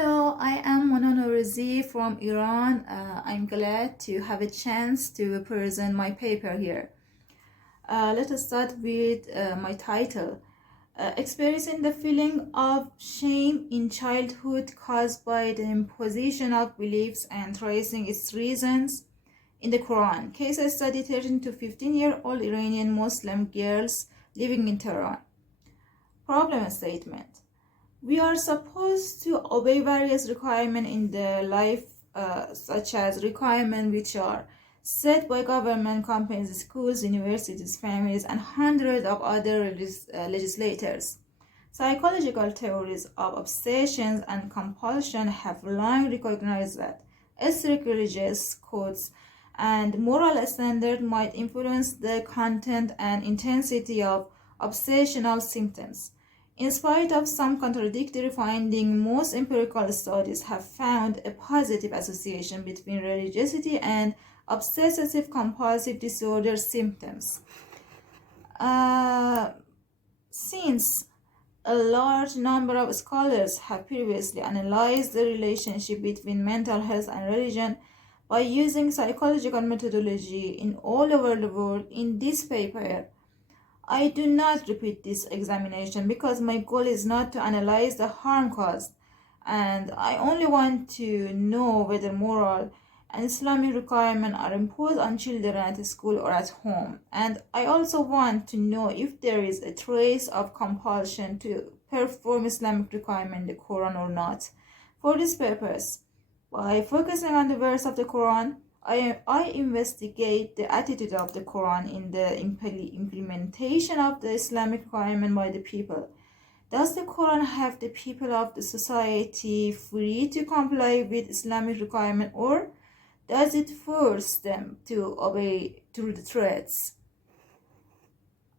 Hello, I am Norouzi from Iran. I'm glad to have a chance to present my paper here. Let us start with my title. Experiencing the feeling of shame in childhood caused by the imposition of beliefs and tracing its reasons in the Quran. Case study 13 to 15-year-old Iranian Muslim girls living in Tehran. Problem statement. We are supposed to obey various requirements in the life, such as requirements which are set by government, companies, schools, universities, families, and hundreds of other legislators. Psychological theories of obsessions and compulsion have long recognized that strict religious codes and moral standards might influence the content and intensity of obsessional symptoms. In spite of some contradictory findings, most empirical studies have found a positive association between religiosity and obsessive-compulsive disorder symptoms. Since a large number of scholars have previously analyzed the relationship between mental health and religion by using psychological methodology in all over the world, in this paper, I do not repeat this examination because my goal is not to analyze the harm caused, and I only want to know whether moral and Islamic requirements are imposed on children at school or at home. And I also want to know if there is a trace of compulsion to perform Islamic requirement in the Quran or not. For this purpose, by focusing on the verse of the Quran, I investigate the attitude of the Quran in the implementation of the Islamic requirement by the people. Does the Quran have the people of the society free to comply with Islamic requirement, or does it force them to obey through the threats?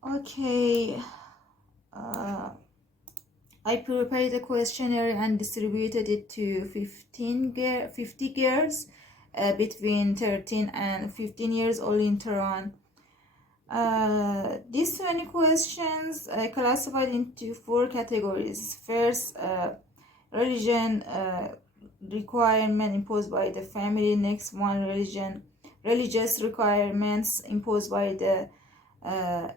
Okay, I prepared a questionnaire and distributed it to 50 girls between 13 and 15 years old in Tehran. These 20 questions classified into 4 categories. First, religion requirement imposed by the family. Next one, religious requirements imposed by the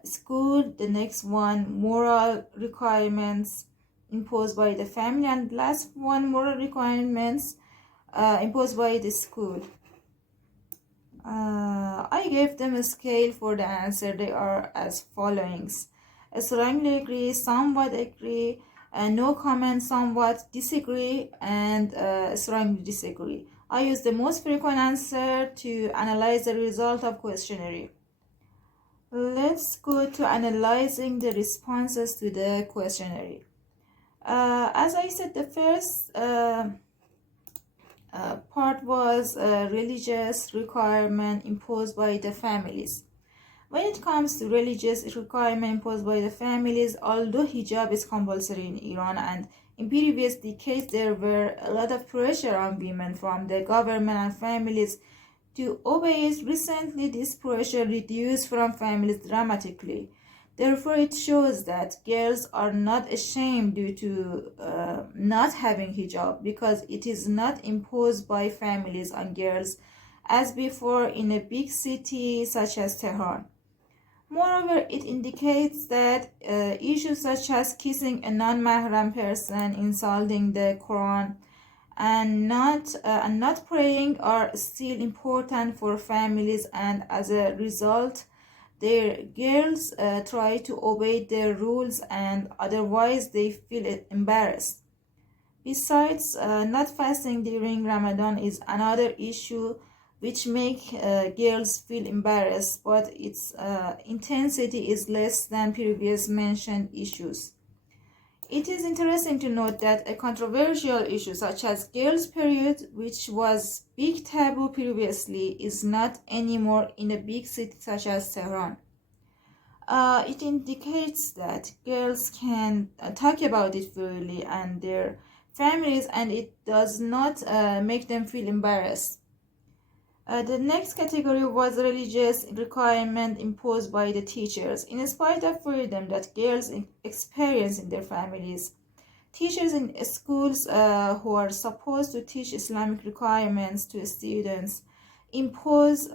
school. The next one, moral requirements imposed by the family, and last one, moral requirements imposed by the school. I gave them a scale for the answer. They are as followings: strongly agree, somewhat agree, no comment, somewhat disagree, and strongly disagree. I used the most frequent answer to analyze the result of questionnaire. Let's go to analyzing the responses to the questionnaire. As I said, the first part was religious requirement imposed by the families. When it comes to religious requirement imposed by the families, although hijab is compulsory in Iran and in previous decades there were a lot of pressure on women from the government and families to obey it, recently this pressure reduced from families dramatically. Therefore, it shows that girls are not ashamed due to not having hijab, because it is not imposed by families on girls as before in a big city such as Tehran. Moreover, it indicates that issues such as kissing a non-mahram person, insulting the Quran, and not praying are still important for families, and as a result, their girls try to obey their rules, and otherwise they feel embarrassed. Besides, not fasting during Ramadan is another issue which make girls feel embarrassed, but its intensity is less than previous mentioned issues. It is interesting to note that a controversial issue such as girls' period, which was big taboo previously, is not anymore in a big city such as Tehran. It indicates that girls can talk about it freely and their families, and it does not make them feel embarrassed. The next category was religious requirement imposed by the teachers. In spite of freedom that girls experience in their families, Teachers in schools who are supposed to teach Islamic requirements to students impose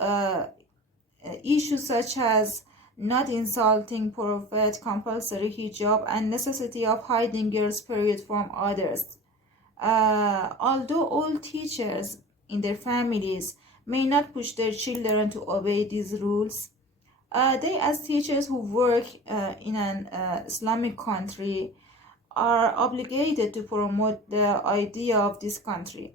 issues such as not insulting Prophet, compulsory hijab, and necessity of hiding girls' period from others. Although all teachers in their families may not push their children to obey these rules, they, as teachers who work in an Islamic country, are obligated to promote the idea of this country.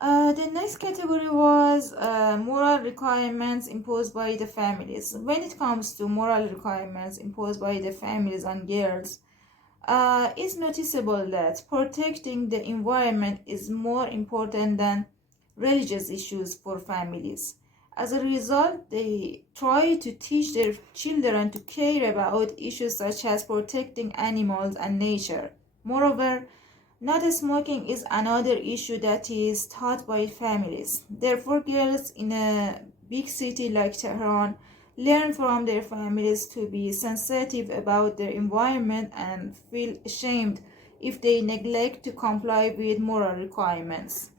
The next category was moral requirements imposed by the families. When it comes to moral requirements imposed by the families on girls, it's noticeable that protecting the environment is more important than religious issues for families. As a result, they try to teach their children to care about issues such as protecting animals and nature. Moreover, not smoking is another issue that is taught by families. Therefore, girls in a big city like Tehran learn from their families to be sensitive about their environment and feel ashamed if they neglect to comply with moral requirements.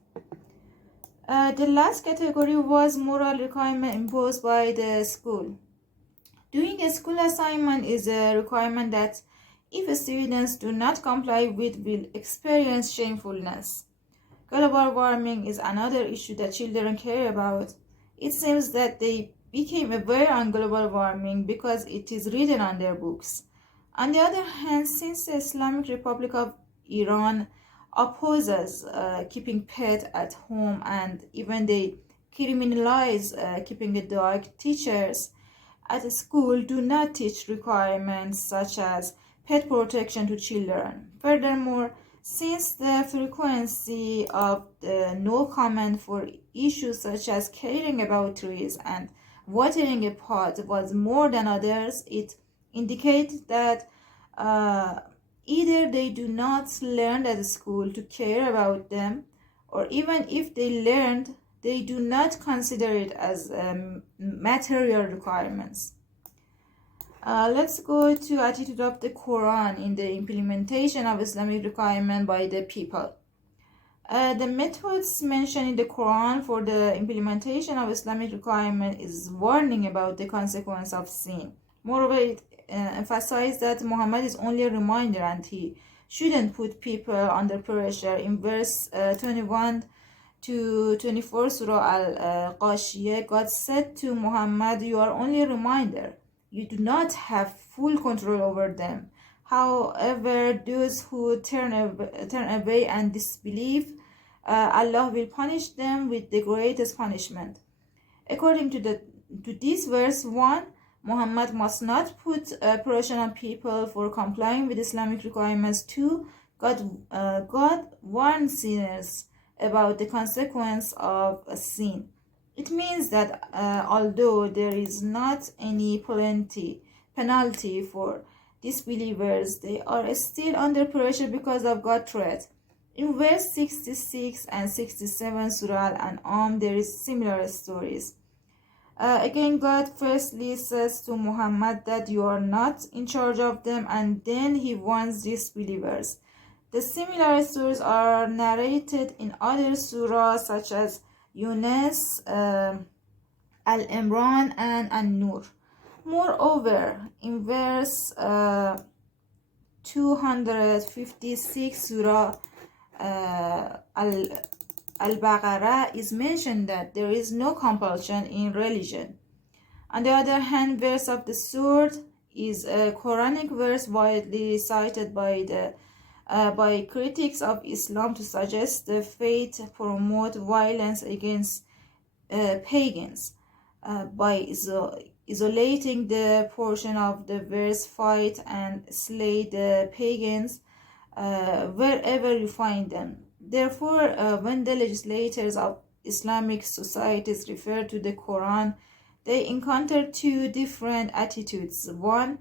The last category was moral requirement imposed by the school. Doing a school assignment is a requirement that if students do not comply with will experience shamefulness. Global warming is another issue that children care about. It seems that they became aware on global warming because it is written on their books. On the other hand, since the Islamic Republic of Iran opposes keeping pet at home and even they criminalize keeping a dog, teachers at school do not teach requirements such as pet protection to children. Furthermore, since the frequency of the no comment for issues such as caring about trees and watering a pot was more than others, it indicates that either they do not learn at school to care about them, or even if they learned, they do not consider it as material requirements. Let's go to attitude of the Quran in the implementation of Islamic requirement by the people. The methods mentioned in the Quran for the implementation of Islamic requirement is warning about the consequence of sin. Moreover, it emphasized that Muhammad is only a reminder and he shouldn't put people under pressure. In verse 21 to 24 Surah Al-Qashiyah, God said to Muhammad, "You are only a reminder. You do not have full control over them. However, those who turn away and disbelieve, Allah will punish them with the greatest punishment." According to this verse 1, Muhammad must not put pressure on people for complying with Islamic requirements. 2, God warns sinners about the consequence of a sin. It means that although there is not any penalty for disbelievers, they are still under pressure because of God's threat. In verse 66 and 67 Surah Al-An'am, there is similar stories. Again, God firstly says to Muhammad that you are not in charge of them, and then he warns disbelievers. The similar stories are narrated in other surahs such as Yunus, Al-Imran, and An-Nur. Moreover, in verse 256 Surah Al-Baqarah is mentioned that there is no compulsion in religion. On the other hand, verse of the sword is a Quranic verse widely cited by critics of Islam to suggest the faith promote violence against pagans by isolating the portion of the verse fight and slay the pagans wherever you find them. Therefore, when the legislators of Islamic societies refer to the Quran, they encounter two different attitudes. One,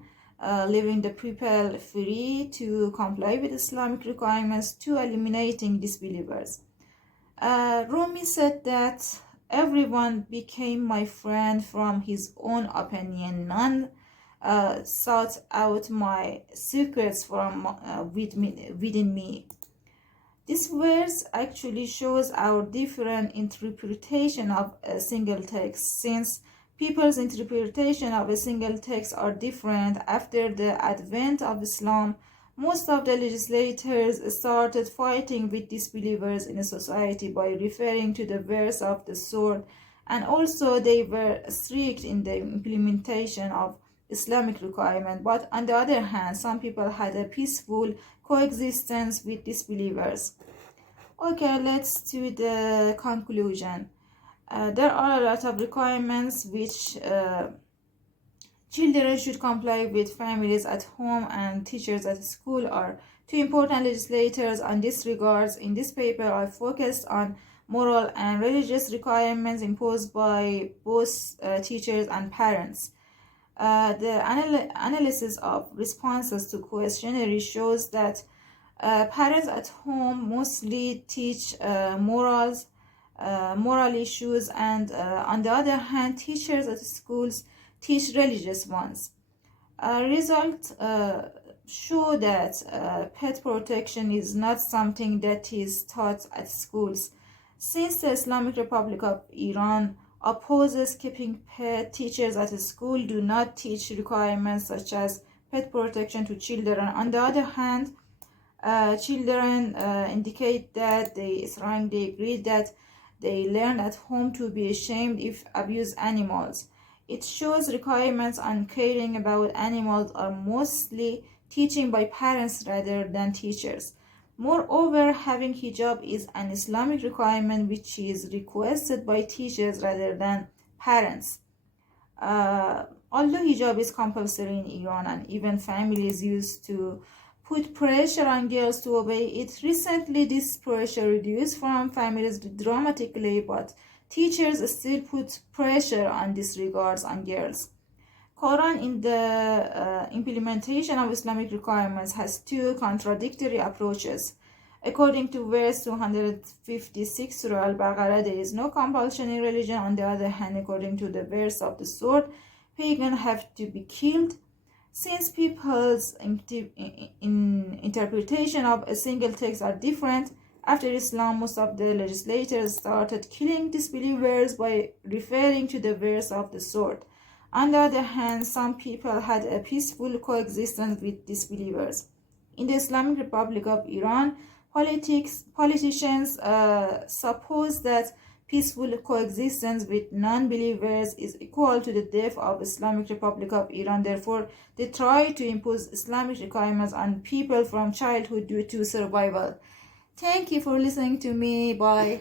leaving the people free to comply with Islamic requirements. Two, eliminating disbelievers. Rumi said that everyone became my friend from his own opinion. None sought out my secrets from within me. This verse actually shows our different interpretation of a single text, since people's interpretation of a single text are different. After the advent of Islam, most of the legislators started fighting with disbelievers in a society by referring to the verse of the sword, and also they were strict in the implementation of Islamic requirement. But on the other hand, some people had a peaceful coexistence with disbelievers. Okay, let's do the conclusion. There are a lot of requirements which children should comply with. Families at home and teachers at school are two important legislators on this regards. In this paper, I focused on moral and religious requirements imposed by both teachers and parents. The analysis of responses to questionnaire shows that parents at home mostly teach moral issues, and on the other hand, teachers at schools teach religious ones. Results show that pet protection is not something that is taught at schools. Since the Islamic Republic of Iran opposes keeping pet, teachers at school do not teach requirements such as pet protection to children. On the other hand, children indicate that they agree that they learn at home to be ashamed if abuse animals. It shows requirements on caring about animals are mostly teaching by parents rather than teachers. Moreover, having hijab is an Islamic requirement which is requested by teachers rather than parents. Although hijab is compulsory in Iran and even families used to put pressure on girls to obey it, recently this pressure reduced from families dramatically, but teachers still put pressure on this regards on girls. Quran in the implementation of Islamic requirements has two contradictory approaches. According to verse 256 Surah Al-Baqarah, there is no compulsion in religion. On the other hand, according to the verse of the sword, pagans have to be killed. Since people's interpretation of a single text are different, after Islam, most of the legislators started killing disbelievers by referring to the verse of the sword. On the other hand, some people had a peaceful coexistence with disbelievers. In the Islamic Republic of Iran, politicians suppose that peaceful coexistence with non-believers is equal to the death of Islamic Republic of Iran. Therefore, they try to impose Islamic requirements on people from childhood due to survival. Thank you for listening to me. Bye.